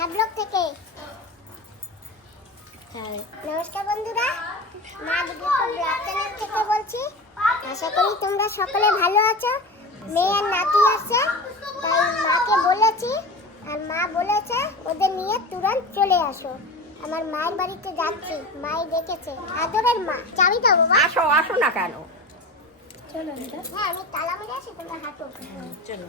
হ্যাব্লগ থেকে। নমস্কার বন্ধুরা, মা বিউটিফুল ব্লগ চ্যানেল থেকে বলছি। আশা করি তোমরা সকলে ভালো আছো। মেয়ে আর নাতি আছে, তাই মাকে বলেছি, আর মা বলেছে ওদের নিয়ে তুরন্ত চলে আসো। আমার মায়ের বাড়িতে যাচ্ছি, মাই ডেকেছে। আদরের মা, চাবি দাও বাবা। আসো আসো না কেন? চলো। হ্যাঁ, আমি তালা মেরে আসি, তোমরা হাঁটো। চলো।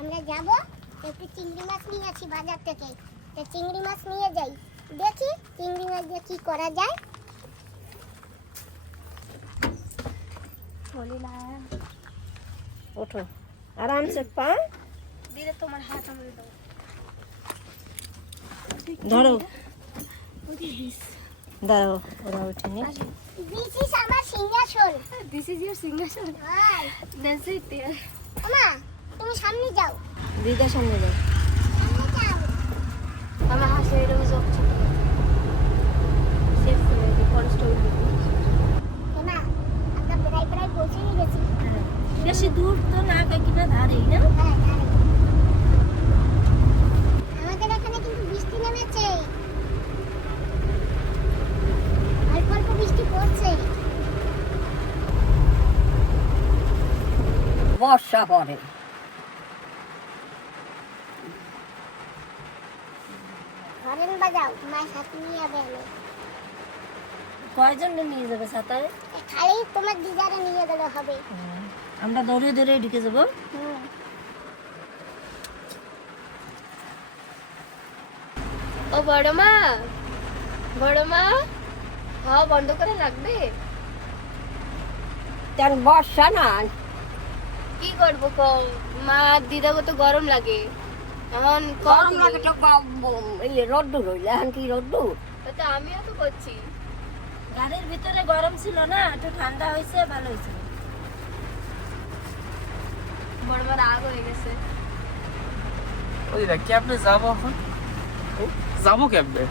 আমরা যাব, একটু চিংড়ি মাছ নিয়ে আসি বাজার থেকে। তো চিংড়ি মাছ নিয়ে যাই, দেখি চিংড়ি মাছ দিয়ে কি করা যায়। ওঠো আরামসে পা দিলে তোমার হাত আমাকে দাও। ধরো, দাঁড়াও, ওরা উঠেনি। দিস ইজ আমার সিংহাসন। This is your signature. Hi That's it. There. মা, তুমি সামনে যাও, দিদার সঙ্গে যাও। সামনে যাও। Mama has said it was option. Safe for the constable. মা, আমরা প্রায় প্রায় পৌঁছে গেছি। বেশি দূর তো না, কিনা ধারেই না। হ্যাঁ, দাঁড়াও। আমাদের এখানে কিন্তু বৃষ্টি নেমেছে, অল্প অল্প বৃষ্টি পড়ছে। বর্ষা পরে হরেন বাজাও, মায়ের সাথে নিয়ে যাবে। কয়জন নিয়ে যাবে সাঁতারে? খালি তোমার দিদারে নিয়ে গেলে হবে। আমরা দৌড়ে দৌড়ে ঢুকে যাবো। ও বড় মা, হাওয়া বন্ধ করে লাগবে। তেন বর্ষা না, কি করবো কও? মা দিদাকে তো গরম লাগে। এখন গরম লাগে তো রোদ্দুর হইলে, এখন কি রোদ্দুর? তো আমিও তো করছি। গাড়ির ভিতরে গরম ছিল না, একটু ঠান্ডা হয়েছে, ভালো হয়েছে। বড় মার রাগ হয়ে গেছে। ওই দেখ ক্যাবে যাবো এখন, যাবো ক্যাবে।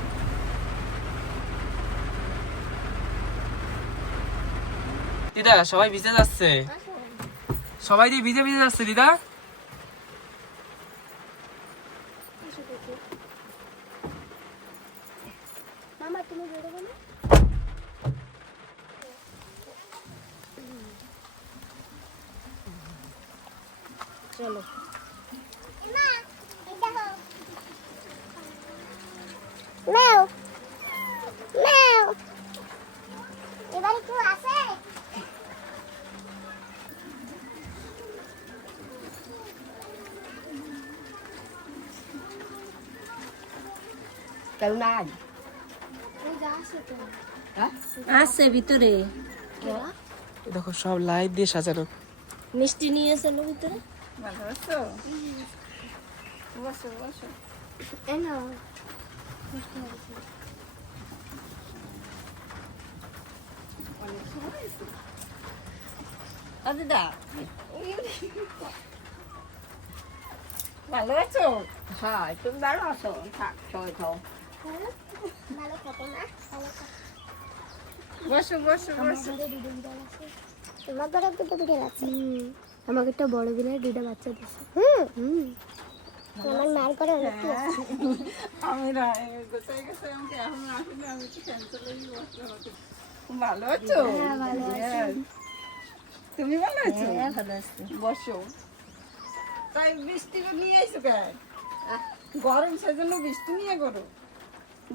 দিদা সবাই ভিজে যাচ্ছে, সবাই দিয়ে ভিজে ভিজে যাচ্ছে দিদা। মামা, তুমি বেরোবে না? চলো। মা, এই দেখো। ম্যাও, ম্যাও। এবারে কেউ আছে? কেউ নাই? আছে ভিতরে, দেখো সব লাইট দিয়ে সাজানো। মিষ্টি নিয়ে এসেছিল ভিতরে। এই নাও। দিদা ভালো আছো? হ্যাঁ, তুমি ভালো আছো? থাক, সবাই খাও। ভালো থাকো মা, ভালো থাকো। বসো বসো বসো। তোমার ঘরে দুটো বিড়াল আছে? আমাকে একটা বড় বিড়াল দুটো বাচ্চা দিছে। আমার মায়ের ঘরে অনেক আছে। ভালো আছো? তুমি ভালো আছো? হ্যাঁ, ভালো আছি। বসো। তাই বৃষ্টি নিয়ে আইছো কেন? গরম সেজন্য বৃষ্টি নিয়ে করো।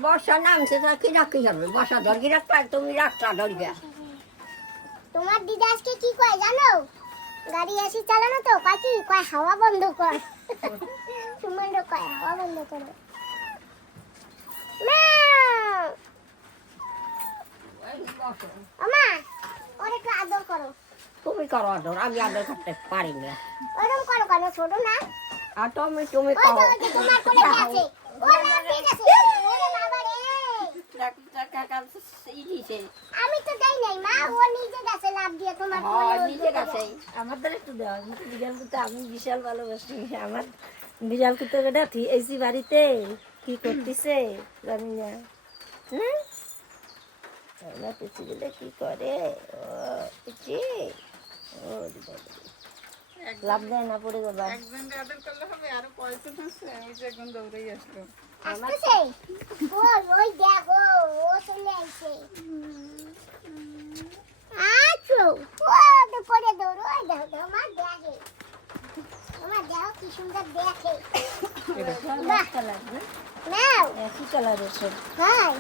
বর্ষা নামছে, তা কি রাখি হবে? বর্ষা ধরকি রাখবা, তুমি রাখটা ধরবে। তোমার দিদা আজকে কি কয় জানো? গাড়ি এসি চালানো তো, কয় কি কয় হাওয়া বন্ধ কর। সুমন্দ কয় হাওয়া বন্ধ করো। ম্যাও। আমা, ওর একটু আদর করো। তুমি করো আদর, আমি আদর করতে পারি না। ওরম করো কেন, ছোট না? আর তুমি ওই তো, করো। ওই যে তোমার কোলে কে আছে? ওর মা ঠিক আছে। ওরে বাবা রে। আমি তো দেই নাই মা, ও নিজে গেছে লাভ দিয়ে তোমার কোলে। নিজে কাছে আমাদের একটু দেওয়া। বিড়াল কুত্তা আমি বিশাল ভালোবাসি। আমার বিড়াল কুত্তা বেটা এসি বাড়িতে কি করতেছে জানি না। আমার পিচি দিলে কি করে ও পিচি ও লাভ দেয় না পড়ে যাবা একজনকে আদর করলে হবে, আরো পয়সা আছে, ওই যে এখন দৌড়েই আসলো। আসতেছে ওই দেখো ও চলে আসছে আছো ও তো পড়ে দৌড় ওই দেখো আমার দেখে আমার দেখো কি সুন্দর দেখে বাহ কালার না নাও একই কালারের সব হাই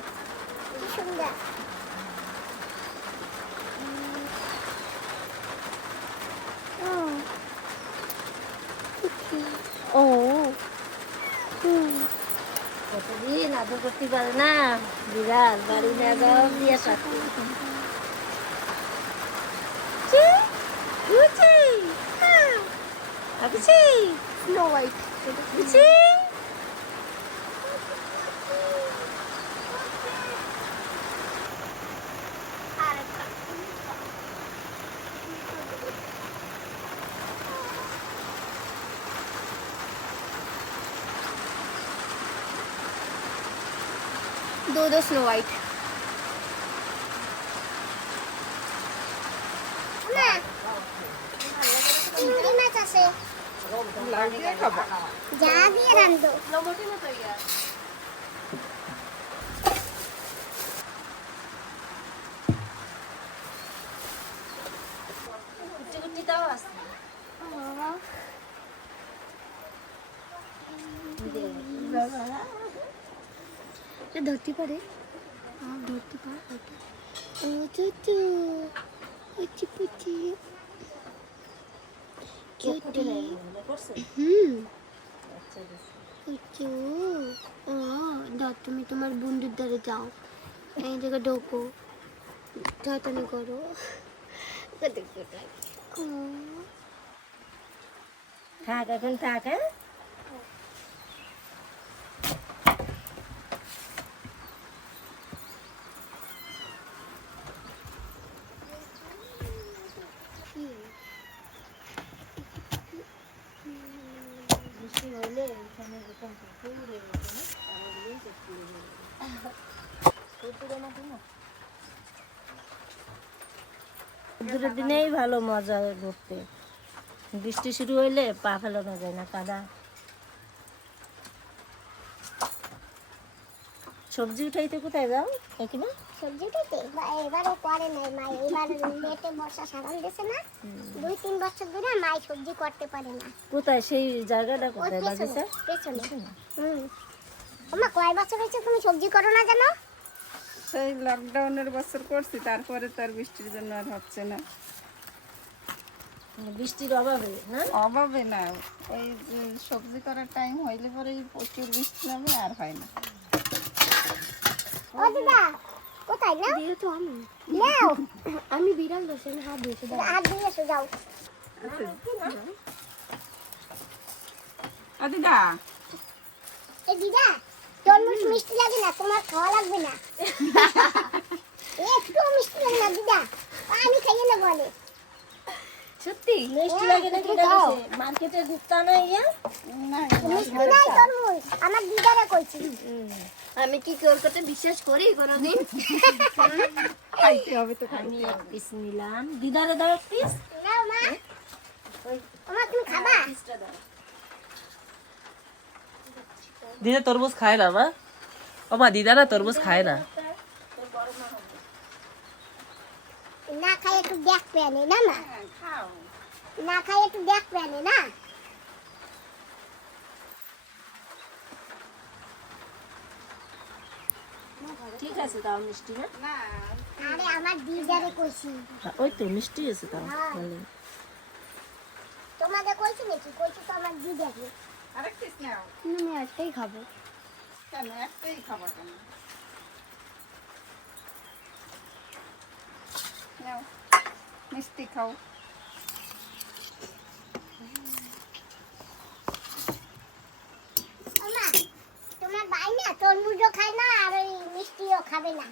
কি সুন্দর ও কতদিন আদর করতে পারে না বিড়াল বাড়ি না যাও দিয়ে সাথে স্নো হোয়াইট दो स्नो वाइट মা চিংড়ি মাছ আছে লাগিয়ে খাবো। যা দিয়ে রান্ধো কুচি কুচি দাও আছে ধরতে পারে ধরতে পারে ও চুচু পুচি পুচি চটপটে করছে পুচু ও দাও তুমি তোমার বন্ধুর দ্বারে যাও এই জায়গায় ঢোকো তাড়াতাড়ি করো থাক এখন থাক হ্যাঁ বৃষ্টি হইলে এখানে এরকম পুকুর এরকম আর ওগুলো দুটো দিনেই ভালো মজা ঘুরতে বৃষ্টি শুরু হইলে পা ফেলানো যায় না কাদা সবজি উঠাইতে কোথায় যাও এখানে সবজি উঠাইতে এবারও করে নাই মা এবার লেটে বর্ষা সারান দিয়েছে না 2-3 বছর ধরে মা সবজি করতে পারে না কোথায় সেই জায়গাটা ওই কোথায় বাগিচা পেছনে আমা কয় বছর হয়েছে তুমি সবজি করো না জানো সেই লকডাউনের বছর করছি, তারপরে তার বৃষ্টির জন্য আর হচ্ছে না। বৃষ্টির অভাবে না অভাবে না, ওই যে সবজি করার টাইম হইলে পরে প্রচুর বৃষ্টি নামে আর হয় না। ও দিদা কোথায় না দিয়ে তো আমি নাও আমি বিড়াল বসে হাত দিয়েছি হাত দিয়ে এসো যাও দিদা এ দিদা তরমুজ মিষ্টি লাগে না তোমার খাওয়া লাগবে না একটু মিষ্টি লাগে না দিদা আমি খাইয়ে না বলে সত্যি মিষ্টি লাগে না কিনা মার্কেটে গুপ্তা না ইয়া না মিষ্টি নাই তরমুজ আমার দিদারা কইছি আমি কি ওর কথা বিশ্বাস করি কোনোদিন খাইতে হবে তো। আমি এক পিস নিলাম দিদারে দাও এক পিস নাও মা আমার তুমি খাবা পিসটা দাও দিদা তরমুজ খায় না মা ও মা দিদা না তরমুজ খায় না না খাই একটু দেখ পেনে না না খাও। না খাই একটু দেখ পেনে না ঠিক আছে তাও মিষ্টি না না আরে আমার দিদারে কইছি ওই তো মিষ্টি আছে তাও ভালো তোমাদের কইছি নাকি কইছি তো আমার দিদারে আরেক পিস নাও। আমি একটাই খাবো কেন একটাই খাবার কেন? নাও মিষ্টি খাও। ওমা তোমার ভাই না তরমুজও খায় না আর ওই মিষ্টিও খাবে না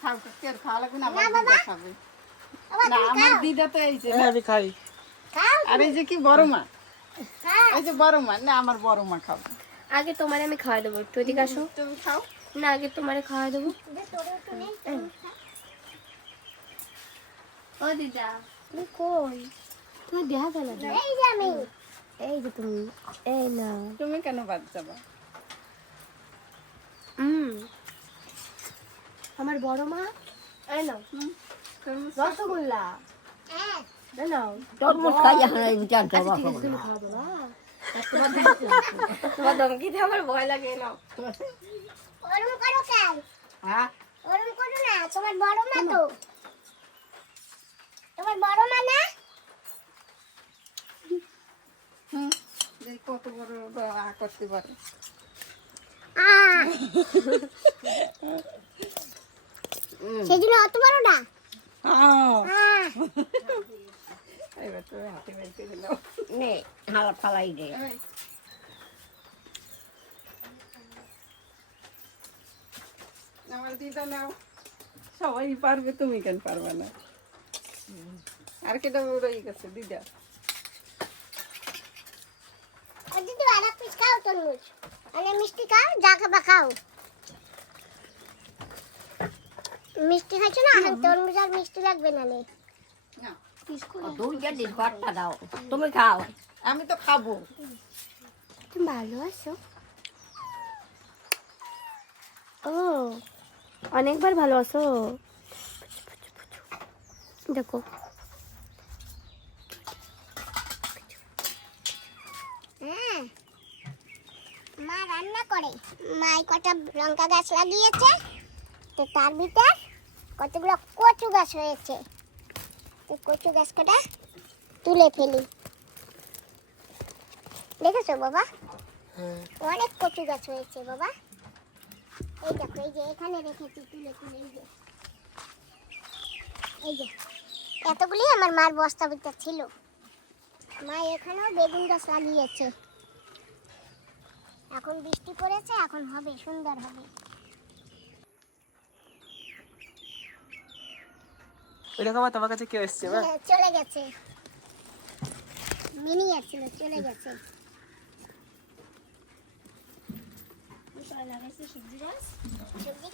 খাও কেউ খাওয়া লাগবে না, না আমার বাবা। দিদা খাবে। বাবা না তুমি আমার খাও দিদা তো এই যে, হ্যাঁ আমি খাই খাও আর এই যে কি বড় মা, খাও এই যে বড় মা, না আমার বড় মা খাবে। আগে তোমারে আমি খাওয়াই দেবো একটু এদিকে আসো তুমি খাও। না আগে তোমারে খাওয়াই দেবো যে তোরে তো নেই তরমুজ খা। ও দিদা তুমি কই? তুমি দেখা যায় না। এই যে আমি। এই যে তুমি, এই না। তুমি কেন বাদ যাবা? আমার বড় মা, এই নাও রসগোল্লা, হ্যাঁ এই নাও। তরমুজ খাই এখন এই বিচার আচ্ছা দেওয়া ঠিক আছে, হবে তুমি না। খাও বাবা। তোমার ধমকিতে আমার ভয় লাগে না। ওরম করো কেন? হ্যাঁ ওরম করো না, তোমার বড় মা তো। তোমার বড় মা না? যে কত বড় করতে পারে। সেজন্য অত বড়টা? এবার তো হাতে বের করে দাও। নে হালা ফালাই দে। আমার দিদা নাও, সবাই পারবে, তুমি কেন পারবে না? আর কেটা রয়ে গেছে দিদা? দিদি আর এক পিস খাও তরমুজ। মানে মিষ্টি খাও, যা খাবা খাও। মিষ্টি খাইছো না, এখন তরমুজ আর মিষ্টি লাগবে না নে। না, দুই কেজি ঘরটা দাও, তুমি খাও। আমি তো খাবো। তুমি ভালো আছো? ও, অনেকবার ভালো আছো। দেখো হ্যাঁ, মা রান্না করে। মা কটা লঙ্কা গাছ লাগিয়েছে, তো তার ভিতর কতগুলো কচু গাছ হয়েছে। তো কচু গাছ কটা তুলে ফেলি। দেখেছো বাবা? অনেক কচু গাছ হয়েছে বাবা। এই দেখো, এই যে এখানে রেখেছি তুলে তুলে। এই যে এতগুলি আমার মার বস্তা ভিতর ছিল। মা এখানেও বেগুন গাছ লাগিয়েছে। এখন বৃষ্টি পড়েছে, এখন হবে, সুন্দর হবে। ওই দেখো মা, তোমার কাছে কেউ এসছে মা। হ্যাঁ, চলে গেছে। মিনি আসছিল, চলে গেছে। সবজি গাছ? সবজি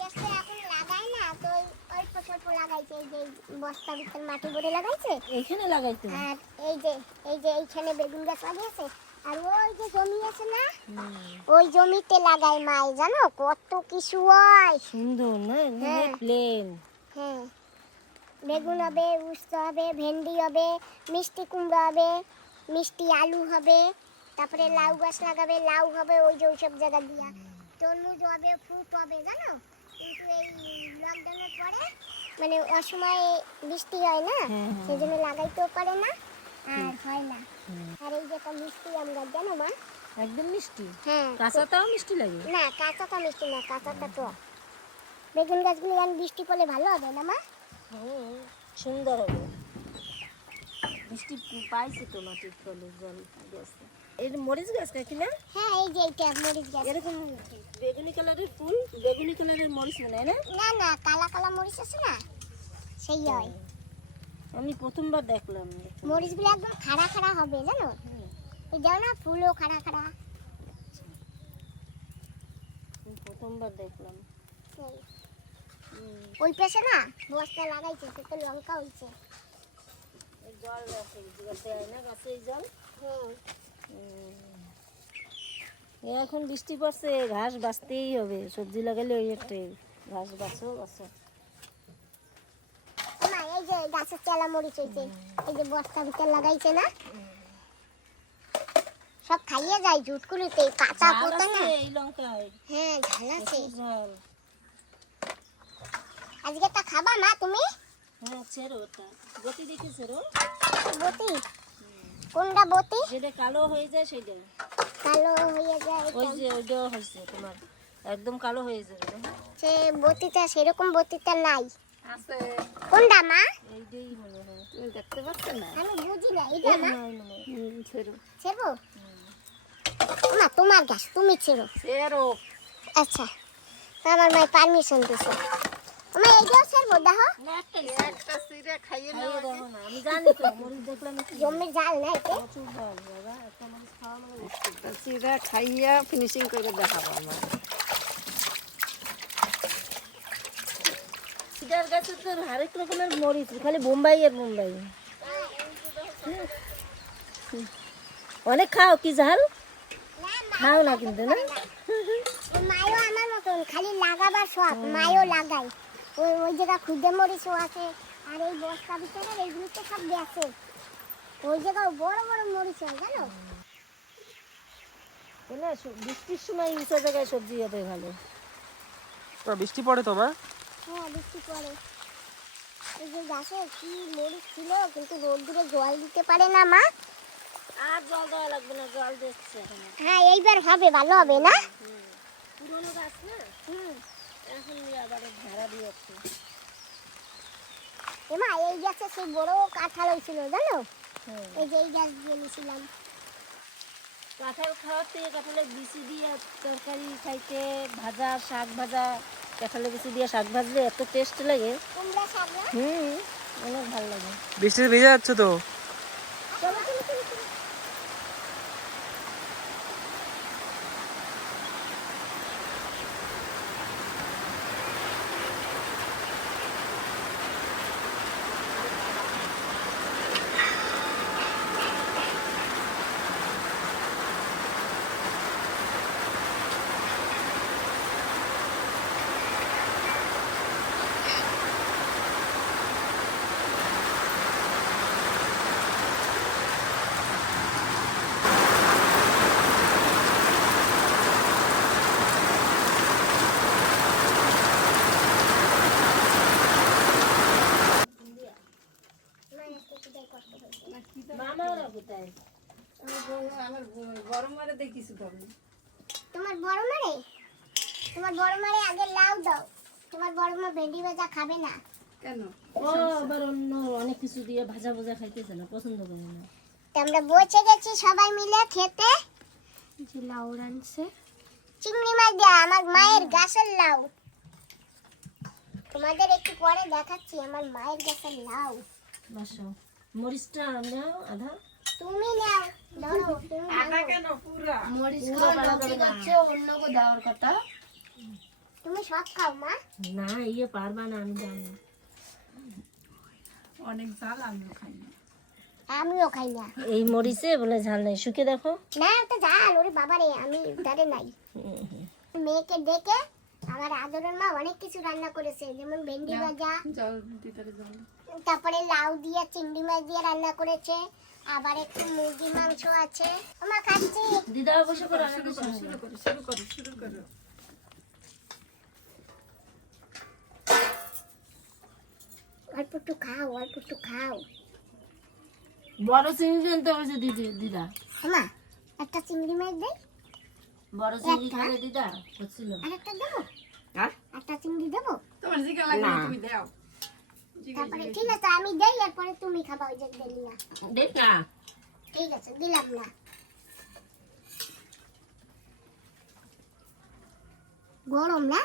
গাছ তো এখন লাগাই না, তো ওই অল্প স্বল্প লাগাইছে। এই যে বস্তার ভিতর মাটি ভরে লাগাইছে। এইখানে লাগাইতে। আর এই যে এইখানে বেগুন গাছ লাগিয়েছে। আর ওই যে জমি আছে না, ওই জমিতে লাগাই মাই, জানো কত কিছু হয়। সুন্দর না, হ্যাঁ। প্লেন। হ্যাঁ, বেগুন হবে, উস্তা হবে, ভেন্ডি হবে, মিষ্টি কুমড়া হবে, মিষ্টি আলু হবে, তারপরে লাউ গাছ লাগাবে, লাউ হবে ওই যে ওইসব জায়গা দিয়া। তরমুজ হবে, ফ্রুট হবে, জানো। কিন্তু এই লকডাউনের পরে মানে অসময়ে বৃষ্টি হয় না, সেই জন্য লাগাইতেও পারে না আর হয় না। আর এই যে একটা মিষ্টি আম গাছ, জানো মা? একদম মিষ্টি। হ্যাঁ, কাঁচাটাও মিষ্টি লাগে। না কাঁচাটা মিষ্টি না, কাঁচাটা টক। বেগুন গাছগুলো এখন বৃষ্টি পড়লে ভালো হবে না মা? সুন্দর হবে। মিষ্টি পাইছে তো মাটির তলে, জল গেছে। এই মরিচ গাছ নাকি না? হ্যাঁ, এই যে এইটা মরিচ গাছ। এরকম বেগুনি কালারের ফুল, বেগুনি কালারের মরিচ মনে হয় না? না না, কালা কালা মরিচ আছে না, সেই হয়। আমি প্রথমবার দেখলাম। মরিচগুলো একদম খাড়া খাড়া হবে, জানো। এই যাও না, ফুলও খাড়া খাড়া। প্রথমবার দেখলাম। এই। ওই পাশে না বস্তা লাগাইছে, তো লঙ্কা হইছে। এই জল আছে, দেয় না গাছে এই জল। হুম, এখন বৃষ্টি পড়ছে, ঘাস বাঁচতেই হবে। সবজি লাগালে ওই একটাই, ঘাস বাঁচো বাঁচো। মা এই যে গাছের চালা মরিচ হইছে, এই যে বস্তা ভিতর লাগাইছে না, সব খাইয়ে যায় ঝুটকুলিতে, কাঁচা ঝাল পোতা না। আছে এই লঙ্কায়, হ্যাঁ, ঝাল আছে। ঝাল। আজকে তা খাবা মা তুমি? হ্যাঁ, ছেড়ো ওটা। গতি দেখে ছেড়ো। বতি? কোনটা বতি? যেটা কালো হয়ে যায় সেটাই। কালো হয়ে যায় ওই এটা। যে ওইটা হয়েছে তোমার, একদম কালো হয়ে যাবে। সে বতিটা সেরকম বতিটা নাই। আছে, কোনটা মা? এইটাই মনে হয়। তুমি দেখতে পাচ্ছ না? আমি বুঝি না, এটা না। ছেড়ো ছেড়বো? মা তোমার গাছ, তুমি ছেড়ো। ছেড়ো। আচ্ছা, আমার মায়ের পারমিশন দিছে। মা এইটাও ছেড়বো, দেখো। একটা চিড়ে খাইয়ে নাও। খাইয়ে দেখো না, আমি জানি তো, মরিচ দেখলাম একটু জমির জাল না এতে। প্রচুর জল বাবা, একটা মরিচ খাওয়া মানে মুশকিল। একটা চিড়ে খাইয়া ফিনিশিং করে দেখাবো আমার। সিডার গাছে তো আরেক রকমের মরিচ, খালি বোম্বাই আর বোম্বাই। অনেক খাও কি ঝাল? খাও না কিন্তু না? মায়ও আমার মতন খালি লাগাবার শখ, মায়ও লাগাই। ওই ওই জায়গা খুদে মরিচও আছে, আর এই বস্তা ভিতরে এইগুলো তো সব গেছে। ওই জায়গায় বড় বড় মরিচ হয় জানো। না বৃষ্টির সময় ইসা জায়গায় সবজি হবে ভালো। বৃষ্টি পড়ে তো মা? হ্যাঁ বৃষ্টি পড়ে। এই যে গাছে কি মরিচ ছিল, কিন্তু রোদ্দুরে জল দিতে পারে না মা। আর জল দেওয়া লাগবে না, জল দিচ্ছে এখন। হ্যাঁ এইবার হবে, ভালো হবে না? পুরোনো গাছ না, এখন আবার ঝাড়া দিয়েছে। এমা এই গাছে সেই বড় কাঁঠাল হয়েছিল জানো, এই যে এই গাছ দিয়ে নিয়েছিলাম। কাঁঠাল খাওয়ার থেকে কাঁঠালের বিচি দিয়ে তরকারি খাইতে, ভাজা শাক ভাজা, কাঁঠালের বিচি দিয়ে শাক ভাজলে এত টেস্ট লাগে। কুমড়া শাক না? অনেক ভালো লাগে। বৃষ্টিতে ভিজে যাচ্ছে তো। চলো চলো চলো চলো। মামারা কোথায়? আমার বড় মারে দেখিস তবে তোমার বড় মারে, তোমার বড় মারে আগে লাউ দাও। তোমার বড় মা ভেন্ডি ভাজা খাবে না। কেন? ও আবার অন্য অনেক কিছু দিয়ে ভাজা ভাজা খাইতেছে না, পছন্দ করে না। তো আমরা বসে গেছি সবাই মিলে খেতে। যে লাউ রানছে চিংড়ি মাছ দিয়ে, আমার মায়ের গাছের লাউ। তোমাদের একটু পরে দেখাচ্ছি আমার মায়ের গাছের লাউ। বসো, মরিচটা নাও আধা। তুমি নাও, ধরো তুমি আটা ভাঙো। কেন পুরা? মরিচ খাওয়া লোকে করছে, অন্য কো দেওয়ার কথা। তুমি সব খাও মা। না ইয়ে পারবা না, আমি জানি। অনেক জাল, আমিও খাই না। আমিও খাই না। এই মরিচে বলে ঝাল নেই, শুকে দেখো। না তো জাল, ওরে বাবারে আমি তারে নাই। মেয়েকে ডেকে আমার আদরের মা অনেক কিছু রান্না করেছে, যেমন ভেন্ডি ভাজা, জল দিতে জল। তারপরে লাউ দিয়ে চিংড়ি মাছ দিয়ে রান্না করেছে, আবার একটু মুরগি মাংস আছে। মা খাচ্ছি। দিদা বসে করে আমাদের সঙ্গে। শুরু করো। অল্প একটু খাও, অল্প একটু খাও। বড় চিংড়ি আনতে বলছে দিদা। মা একটা চিংড়ি মাছ দেই, বড় চিংড়ি খাবে দিদা হচ্ছিল। আর একটা দেবো, হ্যাঁ? একটা চিংড়ি দেবো। তোমার জিগা লাগে না, তুমি দাও। তারপরে ঠিক আছে আমি দেই, এরপরে তুমি খাবা ওই যে দিলি না। দেখ না। ঠিক আছে দিলাম না। গরম না?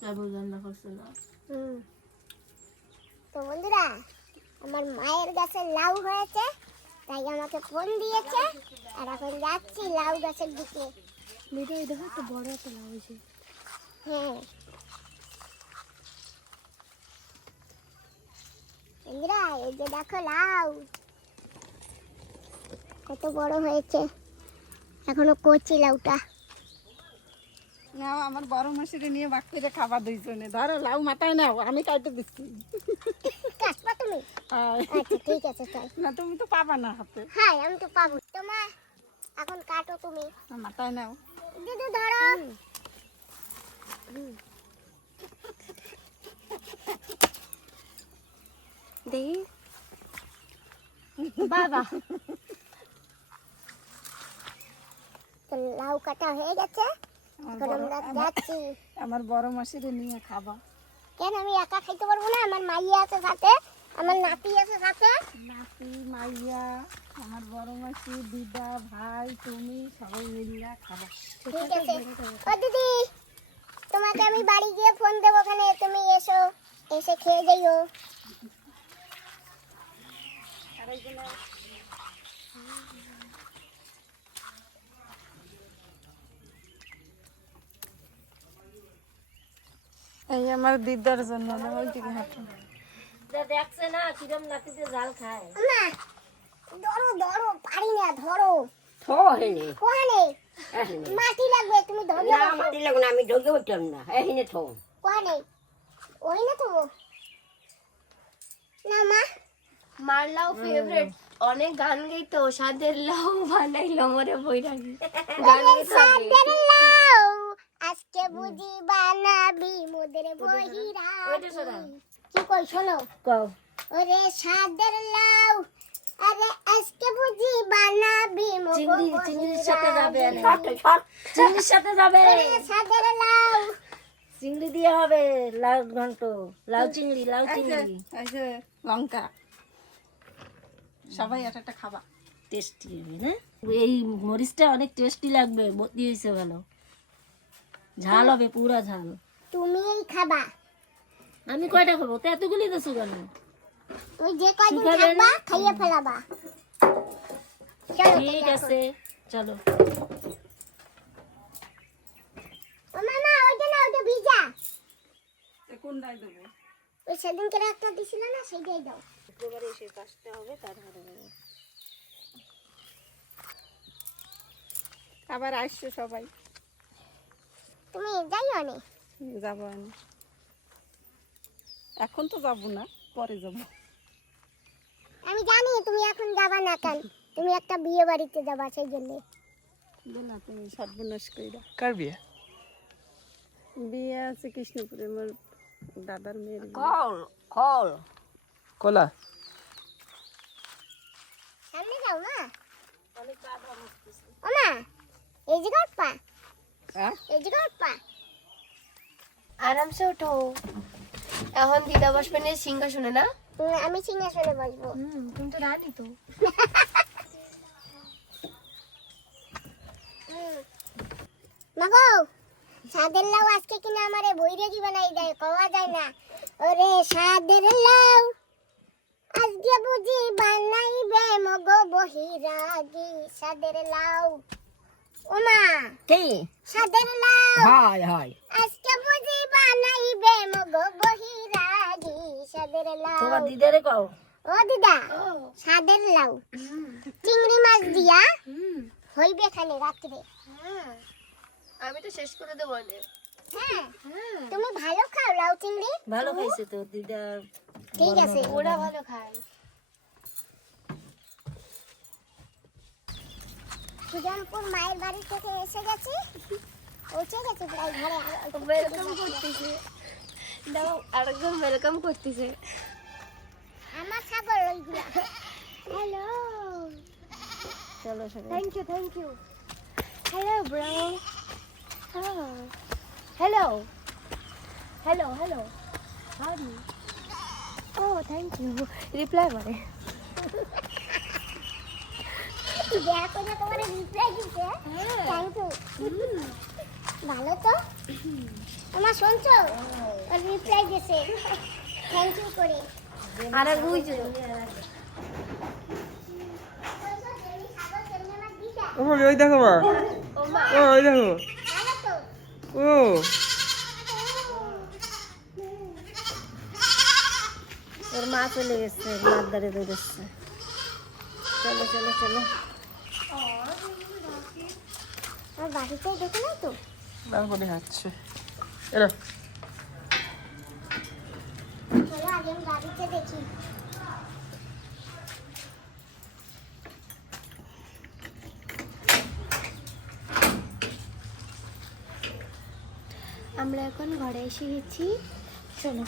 সাবু রান্না করছে না। তো বন্ধুরা আমার মায়ের গাছে লাউ হয়েছে, তাই আমাকে ফোন দিয়েছে, আর এখন যাচ্ছি লাউ গাছের দিকে। ভিডিও দেখো তো বড় একটা লাউ হয়েছে। হ্যাঁ বন্ধুরা এই যে দেখো লাউ কত বড় হয়েছে, এখনো কচি লাউটা। নাও আমার বড় মাসিরে নিয়ে বাক করে খাবা দুইজনে। ধরো লাউ মাথায় নাও, আমি কাটতে দিচ্ছি। কাটবা তুমি? আচ্ছা ঠিক আছে তাই। না তুমি তো পাবা না হাতে। হ্যাঁ আমি তো পাবো। তোমার এখন কাটো তুমি। মাথায় নাও। দিদি ধরো। দেখি বাবা, তো লাউ কাটা হয়ে গেছে, এখন আমরা যাচ্ছি। আমার বড় মাসিরে নিয়ে খাবা। কেন আমি একা খাইতে পারবো না? আমার মাইয়া আছে সাথে, আমার নাতি আছে সাথে। নাতি, মাইয়া, আমার বড় মাসি, দিদা, ভাই, তুমি সবাই মিলিয়া খাবা। ঠিক আছে। ও দিদি তোমাকে আমি বাড়ি গিয়ে ফোন দেবো, ওখানে তুমি এসো, এসে খেয়ে যাইও। এই আমার দিদার জন্য না ওই দিকে হাঁটো যা দেখছে না কিরম নাতিতে জাল খায়। না ধরো ধরো পারি না ধরো থো হেনে কোহানে মাটি লাগবে তুমি ধরো না মাটি লাগুন আমি ঢোকে উঠলাম না এখানে থো কোহানে ওই না তো না মা মার লাউ ফেভারিট, অনেক গান গাইতো, সাদের লাউ বানাইলো মরে বৈরাগী গান ওরে গাইতে হবে। সাদের লাউ আজকে বুঝি বানাবি মোদের বহিরা কি কই শোনো কও ওরে সাদের লাউ আরে আজকে বুঝি বানাবি চিংড়ি চিংড়ির সাথে যাবে না। শর্ট শর্ট চিংড়ির সাথে যাবে, সাদের লাউ চিংড়ি দিয়ে হবে, লাউ ঘন্ট, লাউ চিংড়ি, লাউ চিংড়ি এই যে লঙ্কা সবাই একটা খাবা টেস্টি হবে না? এই মরিচটা অনেক টেস্টি লাগবে, বতি হয়েছে ভালো, ঝাল হবে পুরা ঝাল। তুমিই খাবা আমি কয়টা খাবো? তো এতগুলি দেছো কেন? ওই যে কয়দিন শিখাবে থাকবা খাইয়ে ফেলাবা চলো ঠিক আছে চলো। ও মামা ওইটা না ওইটা ভিজা কোনটাই দেবো ওই সেদিনকে একটা দিছিল না সেইটাই দাও শুক্রবারে এসে কাজটা হবে, তারপরে আবার আসছে সবাই তুমি যাইও নি যাবো আমি এখন তো যাবো না পরে যাবো আমি জানি তুমি এখন যাবা না কেন তুমি একটা বিয়ে বাড়িতে যাবা সেই জন্য না তুমি সর্বনাশ কইরা কার বিয়ে? বিয়ে আছে কৃষ্ণপুরে আমার দাদার মেয়ের বিয়ে। কল কল কলা সামনে যাও মা ও মা এই যে গপ্পা হ্যাঁ এই যে গপ্পা আরামসে ওঠো, এখন দিদা বসবে না সিংহাসনে না? আমি সিংহাসনে বসবো তুমি তো রানী তো। মাগো সাদের লাউ আজকে কিনা আমারে বৈরাগী বানাই দেয় কওয়া যায় না ওরে সাদের লাউ আজকে বুঝি বানাইবে মগো বহিরাগী সাদের লাউ ওমা কি সাদের লাউ হয় হয় আজকে বুঝি বানাইবে মগো বহিরাগী সাদের লাউ তোমার দিদারে কও। ও দিদা সাদের লাউ চিংড়ি মাছ দিয়া হইবে খানে রাত্রে আমি তো শেষ করে দেবো অনেক। হ্যাঁ তুমি ভালো খাও লাউ চিংড়ি ভালো খাইছে তো দিদা। ঠিক আছে ওরা ভালো খায়। সুজানপুর মায়ের বাড়ি থেকে এসে গেছি পৌঁছে গেছি প্রায় ঘরে ওয়েলকাম করতেছে, দাও আরেকজন ওয়েলকাম করতেছে। আমার ছাগল ওইগুলা হ্যালো চলো সবাই। Thank you hello bro, hello hello hello howdy, ও থ্যাংক ইউ রিপ্লাই করে। দেখো না তোমার রিপ্লাই দিতে থ্যাংক ইউ ভালো তো তোমার শুনছো রিপ্লাই দিছে থ্যাংক ইউ করে আর এক ওই যে ওই দেখো মা, ওই দেখো, ভালো তো ও ওর মা চলে গেছে, মার দাঁড়ে বেরোচ্ছে। চলো চলো চলো। আমার বাড়িতে দেখো না তো তারপরে হাঁটছে এরা। চলো আগে আমি বাড়িতে দেখি আমরা এখন ঘরে এসে গেছি, শোনো